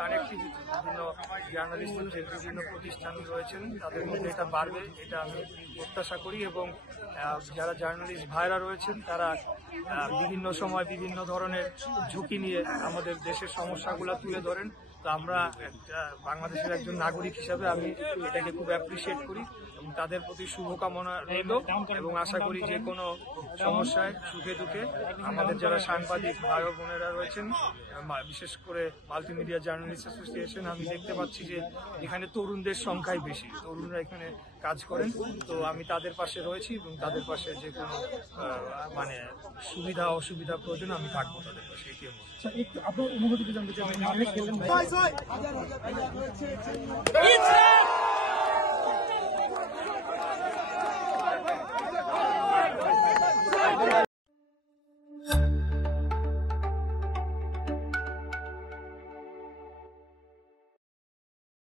Connectivity বিভিন্ন জার্নালিস্টদের যে বিভিন্ন প্রতিষ্ঠান রয়েছেন তাদের মধ্যে এটা বাড়বে, এটা আমি প্রত্যাশা করি। এবং যারা জার্নালিস্ট ভাইরা রয়েছেন তারা বিভিন্ন সময় বিভিন্ন ধরনের ঝুঁকি নিয়ে আমাদের দেশের সমস্যাগুলো তুলে ধরেন। তো আমরা বাংলাদেশের একজন নাগরিক হিসাবে আমি এটাকে খুব অ্যাপ্রিসিয়েট করি এবং তাদের প্রতি শুভকামনা রইল এবং আশা করি যে কোনো সমস্যায় সুখে দুঃখে আমাদের যারা সাংবাদিক ভাই বোনেরা রয়েছেন, বিশেষ করে মাল্টিমিডিয়া জার্নালিস্ট অ্যাসোসিয়েশন, আমি দেখতে পাচ্ছি যে এখানে তরুণদের সংখ্যাই বেশি, তরুণরা এখানে কাজ করেন। তো আমি তাদের পাশে রয়েছি এবং তাদের পাশে যে কোনো মানে সুবিধা অসুবিধা প্রয়োজন আমি থাকবো তাদের পাশে। আপনার অনুভূতি জানতে চাই।